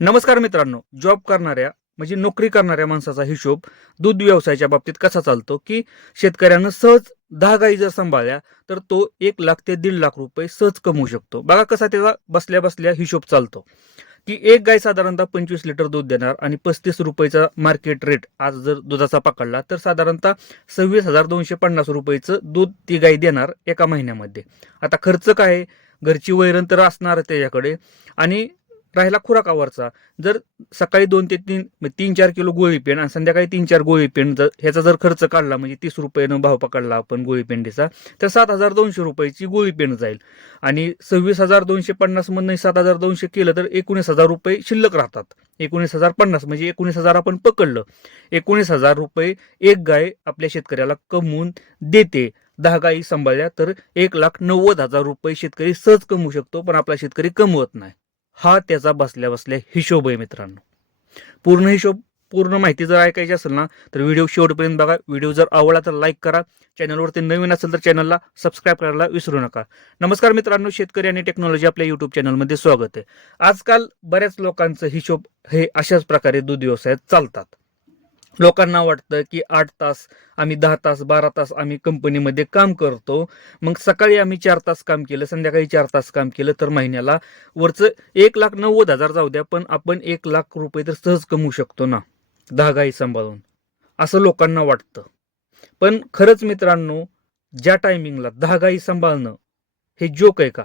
नमस्कार मित्रांनो, जॉब करणाऱ्या म्हणजे नोकरी करणाऱ्या माणसाचा हिशोब दूध व्यवसायाच्या बाबतीत कसा चालतो की शेतकऱ्यानं सहज 10 गायी जर सांभाळल्या तर तो 1 लाख ते 1.5 लाख रुपये सहज कमवू शकतो. बघा कसा त्याचा बसल्या बसल्या हिशोब चालतो की एक गाय साधारणतः 25 लिटर दूध देणार आणि 35 रुपयाचा मार्केट रेट आज जर दुधाचा पकडला तर साधारणतः 26,250 रुपयाचं दूध ती गाय देणार एका महिन्यामध्ये. आता खर्च काय आहे? घरची वैरण तर असणार त्याच्याकडे आणि राहिला खुराकावरचा. जर सकाळी 2 ते 3 किलो गोळी पेंड आणि संध्याकाळी 3-4 गोळी पेंड ह्याचा जर खर्च काढला म्हणजे 30 रुपयानं भाव पकडला आपण गोळी पेंडीचा तर 7,200 रुपयाची गोळी पेंड जाईल आणि 26,250 मधनं 7,200 केलं तर 19,000 रुपये शिल्लक राहतात. 19,050 म्हणजे 19,000 आपण पकडलं. 19,000 रुपये एक गाय आपल्या शेतकऱ्याला कमवून देते. 10 गायी सांभाळल्या तर 1,90,000 रुपये शेतकरी सहज कमवू शकतो, पण आपला शेतकरी कमवत नाही. हा त्याचा बसल्या बसल्या हिशोब आहे मित्रांनो. पूर्ण माहिती जर ऐकायची असेल ना तर व्हिडिओ शेवटपर्यंत बघा. व्हिडिओ जर आवडला तर लाईक करा. चॅनलवरती नवीन असेल तर चॅनलला सबस्क्राईब करायला विसरू नका. नमस्कार मित्रांनो, शेतकरी आणि टेक्नॉलॉजी आपल्या युट्यूब चॅनलमध्ये स्वागत आहे. आजकाल बऱ्याच लोकांचं हिशोब हे अशाच प्रकारे दूध व्यवसायात चालतात. लोकांना वाटतं की 8 तास आम्ही 10 तास 12 तास आम्ही कंपनीमध्ये काम करतो, मग सकाळी आम्ही 4 तास काम केलं, संध्याकाळी 4 तास काम केलं तर महिन्याला वरचं 1,90,000 जाऊ द्या, पण आपण 1 लाख रुपये तर सहज कमवू शकतो ना 10 गायी सांभाळून, असं लोकांना वाटतं. पण खरंच मित्रांनो, ज्या टायमिंगला 10 गायी सांभाळणं हे जोक आहे का?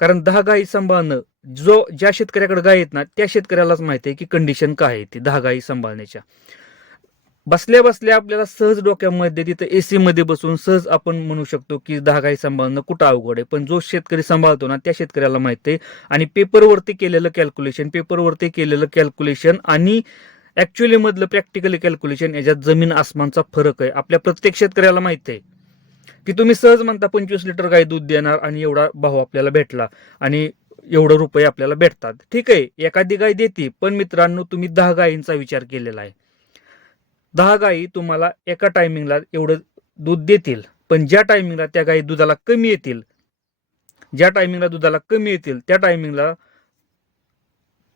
कारण 10 गायी सांभाळणं ज्या शेतकऱ्याकडे गाय आहेत ना त्या शेतकऱ्यालाच माहिती आहे की कंडिशन काय आहे ती 10 गायी सांभाळण्याच्या. बसल्या बसल्या आपल्याला सहज डोक्यामध्ये तिथं एसी मध्ये बसून सहज आपण म्हणू शकतो की 10 गायी सांभाळणं कुठं अवघड आहे, पण जो शेतकरी सांभाळतो ना त्या शेतकऱ्याला माहिती आहे. आणि पेपरवरती केलेलं कॅल्क्युलेशन आणि ऍक्च्युअली मधलं प्रॅक्टिकली कॅल्क्युलेशन याच्यात जमीन आसमानचा फरक आहे. आपल्या प्रत्येक शेतकऱ्याला माहिती आहे की तुम्ही सहज म्हणता 25 लिटर गाय दूध देणार आणि एवढा भाव आपल्याला भेटला आणि एवढं रुपये आपल्याला भेटतात. ठीक आहे, एखादी गाय देते, पण मित्रांनो तुम्ही 10 गायींचा विचार केलेला आहे. 10 गायी तुम्हाला एका टायमिंगला एवढं दूध देतील, पण ज्या टायमिंगला त्या गायी दुधाला कमी येतील त्या टायमिंगला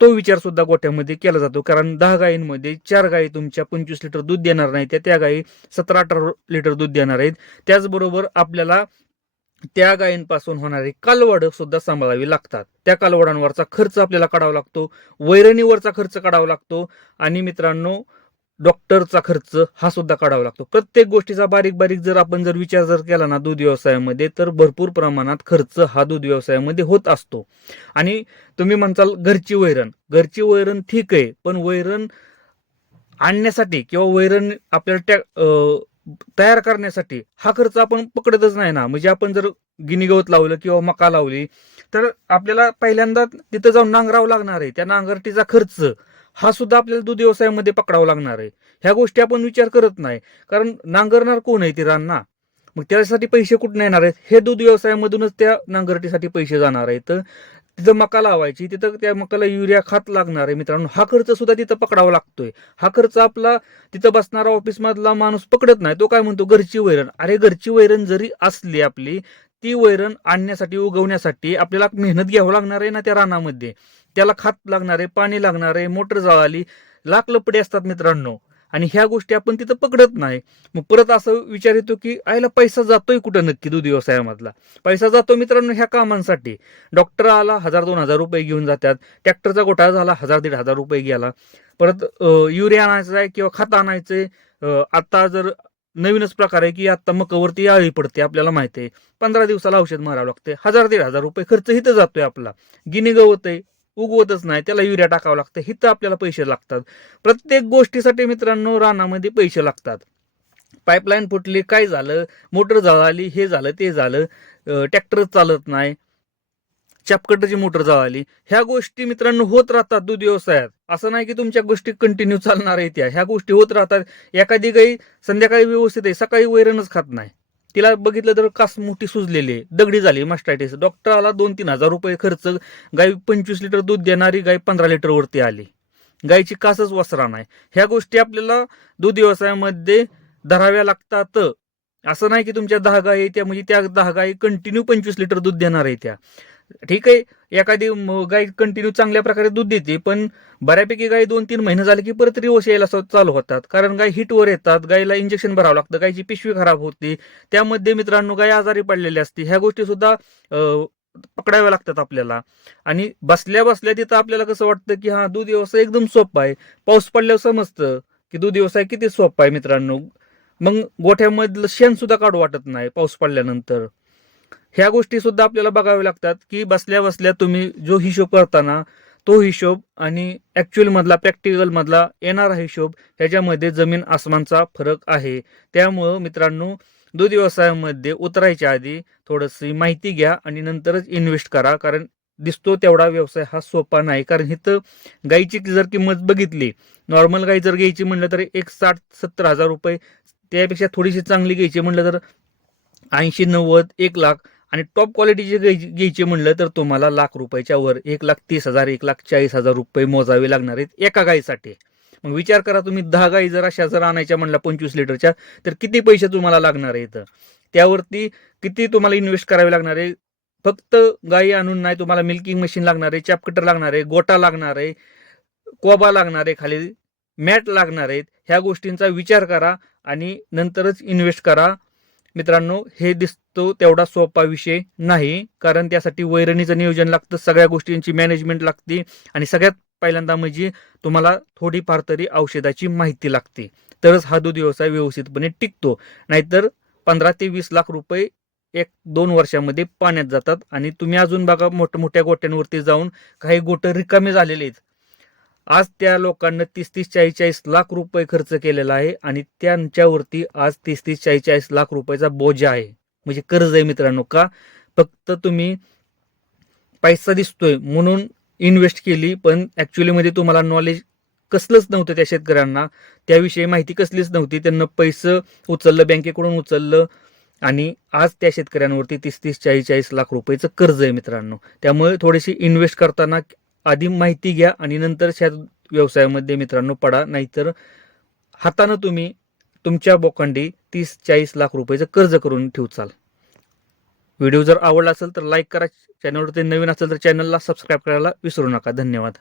तो विचार सुद्धा गोठ्यामध्ये केला जातो. कारण 10 गायींमध्ये 4 गायी तुमच्या 25 लिटर दूध देणार नाही, त्या गायी 17-18 लिटर दूध देणार आहेत. त्याचबरोबर आपल्याला त्या गायींपासून होणारी कालवड सुद्धा सांभाळावी लागतात. त्या कालवडांवरचा खर्च आपल्याला काढावा लागतो, वैरणीवरचा खर्च काढावा लागतो आणि मित्रांनो डॉक्टरचा खर्च हा सुद्धा काढावा लागतो. प्रत्येक गोष्टीचा बारीक बारीक जर आपण विचार केला ना दूध व्यवसायामध्ये तर भरपूर प्रमाणात खर्च हा दूध व्यवसायामध्ये होत असतो. आणि तुम्ही म्हणताल घरची वैरण ठीक आहे, पण वैरण आणण्यासाठी किंवा वैरण आपल्याला तयार करण्यासाठी हा खर्च आपण पकडतच नाही ना. म्हणजे आपण जर गिनी गवत लावलं किंवा मका लावली तर आपल्याला पहिल्यांदा तिथं जाऊन नांगरावं लागणार आहे. त्या नांगरटीचा खर्च हा सुद्धा आपल्याला दूध व्यवसायामध्ये पकडावा लागणार आहे. ह्या गोष्टी आपण विचार करत नाही, कारण नांगरणार कोण आहे ती रान, मग त्यासाठी पैसे कुठून येणार आहेत? हे दूध व्यवसायामधूनच त्या नांगरटीसाठी पैसे जाणार आहेत. तिथं मका लावायची, तिथं त्या मकाला युरिया खात लागणार आहे मित्रांनो, हा खर्च सुद्धा तिथं पकडावा लागतोय. हा खर्च आपला तिथं बसणारा ऑफिस मधला माणूस पकडत नाही. तो काय म्हणतो घरची वैरण. अरे घरची वैरण जरी असली आपली, ती वैरण आणण्यासाठी उगवण्यासाठी आपल्याला मेहनत घ्यावं लागणार आहे ना त्या रानामध्ये. त्याला खात लागणार आहे, पाणी लागणार आहे, मोटर जळाली, लाख लपडे असतात मित्रांनो. आणि ह्या गोष्टी आपण तिथं पकडत नाही. मग परत असं विचार येतो की आयला पैसा जातोय कुठं नक्की दूध व्यवसायामधला? पैसा जातो मित्रांनो ह्या कामांसाठी. डॉक्टर आला 1,000-2,000 रुपये घेऊन जातात. ट्रॅक्टरचा घोटाळा झाला 1,000-1,500 रुपये गेला. परत युरिया आणायचा आहे किंवा खत आणायचंय. आता जर नवीनच प्रकार आहे की आता मकावरती आळी पडते, आपल्याला माहिती आहे 15 दिवसाला औषध मारावं लागते. 1,000-1,500 रुपये खर्च इथं जातोय आपला. गिनी गवत आहे, उगवतच नाही, त्याला युरिया टाकावं लागतं, हिथं आपल्याला पैसे लागतात. प्रत्येक गोष्टीसाठी मित्रांनो रानामध्ये पैसे लागतात. पाईपलाईन फुटली, काय झालं, मोटर जळाली, हे झालं ते झालं, ट्रॅक्टर चालत नाही, चॅपकटची मोटर जळाली, ह्या गोष्टी मित्रांनो होत राहतात दूध व्यवसायात. असं नाही की तुमच्या गोष्टी कंटिन्यू चालणार आहेत, ह्या गोष्टी होत राहतात. एखादी गाई संध्याकाळी व्यवस्थित आहे, सकाळी वैरणच खात नाही, तिला बघितलं तर कास मोठी सुजलेली आहे, दगडी झाली, मास्टायटिस. डॉक्टर आला, 2-3 हजार रुपये खर्च. गाय 25 लिटर दूध देणारी गाय 15 लिटर वरती आली, गायची कासच वसरा नाही. ह्या गोष्टी आपल्याला दूध व्यवसायामध्ये धराव्या लागतात. असं नाही की तुमच्या 10 गायी त्या म्हणजे त्या 10 गायी कंटिन्यू 25 लिटर दूध देणार आहे त्या. ठीक आहे, एखादी गाय कंटिन्यू चांगल्या प्रकारे दूध देते, पण बऱ्यापैकी गाय 2-3 महिने झाले की परत रिवर्स यायला चालू होतात, कारण गाय हिटवर येतात, गायला इंजेक्शन भरावं लागतं, गायची पिशवी खराब होती, त्यामध्ये मित्रांनो गाय आजारी पडलेली असते. ह्या गोष्टी सुद्धा पकडाव्या लागतात आपल्याला. आणि बसल्या बसल्या तिथं आपल्याला कसं वाटतं की हा दूध व्यवसाय एकदम सोपा आहे. पाऊस पडल्यावर समजतं की दूध व्यवसाय किती सोपा आहे मित्रांनो. मग गोठ्यामधलं शेण सुद्धा काढू वाटत नाही पाऊस पडल्यानंतर. ह्या गोष्टी सुद्धा आपल्याला बघाव्या लागतात की बसल्या बसल्या तुम्ही जो हिशोब करताना तो हिशोब आणि ऍक्च्युअल मधला, प्रॅक्टिकल मधला येणारा हिशोब ह्याच्यामध्ये जमीन आसमानचा फरक आहे. त्यामुळं मित्रांनो, दूध व्यवसायामध्ये उतरायच्या आधी थोडीशी माहिती घ्या आणि नंतरच इन्व्हेस्ट करा, कारण दिसतो तेवढा व्यवसाय हा सोपा नाही. कारण इथं गाईची जर किंमत बघितली, नॉर्मल गाई जर घ्यायची म्हणलं तर 60-70 हजार रुपये, त्यापेक्षा थोडीशी चांगली घ्यायची म्हणलं तर 80-90, 1 लाख, आणि टॉप क्वालिटीची घ्यायची म्हणलं तर तुम्हाला लाख रुपयाच्या वर 1,30,000, 1,40,000 रुपये मोजावे लागणार आहेत एका गायीसाठी. मग विचार करा, तुम्ही 10 गायी जर अशा जर आणायच्या म्हणला 25 लिटरच्या, तर किती पैसे तुम्हाला लागणार आहेत, त्यावरती किती तुम्हाला इन्व्हेस्ट करावे लागणार आहे. फक्त गायी आणून नाही, तुम्हाला मिल्किंग मशीन लागणार आहे, चॅप कटर लागणार आहे, गोटा लागणार आहे, कोबा लागणार आहे, खाली मॅट लागणार आहेत. ह्या गोष्टींचा विचार करा आणि नंतरच इन्व्हेस्ट करा. मित्रांनो, हे दिसतो तेवढा सोपा विषय नाही, कारण त्यासाठी वैरणीचं नियोजन लागतं, सगळ्या गोष्टींची मॅनेजमेंट लागते, आणि सगळ्यात पहिल्यांदा म्हणजे तुम्हाला थोडीफार तरी औषधाची माहिती लागते, तरच हा दूध व्यवसाय व्यवस्थितपणे टिकतो. नाहीतर 15 ते 20 लाख रुपये 1-2 वर्षामध्ये पाण्यात जातात. आणि तुम्ही अजून बघा, मोठमोठ्या गोट्यांवरती जाऊन काही गोटे रिकामे झालेले आहेत. आज त्या लोकांना 30-30, 40-40 लाख रुपये खर्च केलेला आहे, आणि त्यांच्यावरती आज 30-30, 40-40 लाख रुपयाचा बोजा आहे, म्हणजे कर्ज आहे मित्रांनो. का? फक्त तुम्ही पैसा दिसतोय म्हणून इन्व्हेस्ट केली, पण ऍक्च्युअली मध्ये तुम्हाला नॉलेज कसलंच नव्हतं. त्या शेतकऱ्यांना त्याविषयी माहिती कसलीच नव्हती. त्यांना पैसे उचललं, बँकेकडून उचललं, आणि आज त्या शेतकऱ्यांवरती 30-30, 40-40 लाख रुपयाचं कर्ज आहे मित्रांनो. त्यामुळे थोडीशी इन्व्हेस्ट करताना आधी माहिती घ्या आणि नंतर ह्या व्यवसायामध्ये मित्रांनो पडा. नाहीतर हातानं तुम्ही तुमच्या बोकांडी 30-40 लाख रुपयाचं कर्ज करून ठेवचाल. व्हिडिओ जर आवडला असेल तर लाईक करा, चॅनलवरती नवीन असेल तर चॅनलला सबस्क्राईब करायला विसरू नका. धन्यवाद.